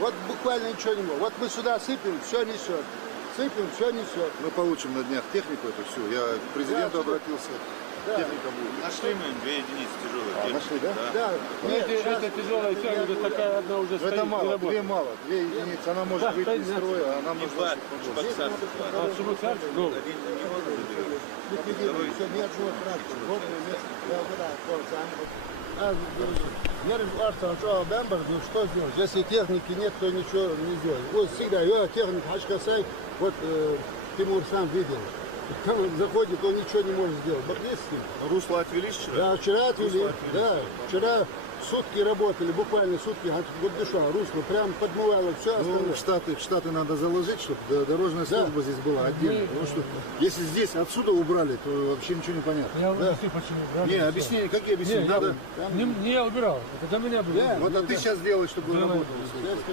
Вот буквально ничего не может. Вот мы сюда сыпем, все несет. Сыпем, все несет. Мы получим на днях технику эту всю. Я к президенту обратился. Да. Техника будет. Нашли мы 2 единицы тяжелых. Нашли, да? Да. Нет, сейчас Это тяжелая тяга, это такая одна уже Но стоит. это и мало, работает. 2 мало. 2 единицы. Она может выйти из строя, а нам Не нужно хватит, побольше. шпаксарцы А хватит. Шубаксарцы? Ну, Один не может забирать. ликвидируем. Все, нет живот трактора. Ровное место. Да, да, что сделать? Если техники нет, то ничего не сделать. Вот всегда, я техник Хачкасай, вот Тимур сам видел. Там он заходит, он ничего не может сделать. Есть с ним? Русло отвели вчера? Да, вчера отвели. Русло отвели. Да, вчера сутки работали, буквально сутки, вот душа, русло, прям подмывало все Ну, остальное. в Штаты надо заложить, чтобы дорожная служба здесь была отдельно. Потому что если здесь отсюда убрали, то вообще ничего не понятно. я объясню, почему. Да? Не, объяснение, какие объяснения? Не, Надо. не я убирал, это до меня было. Да. Вот, а ты сейчас делаешь, чтобы работало.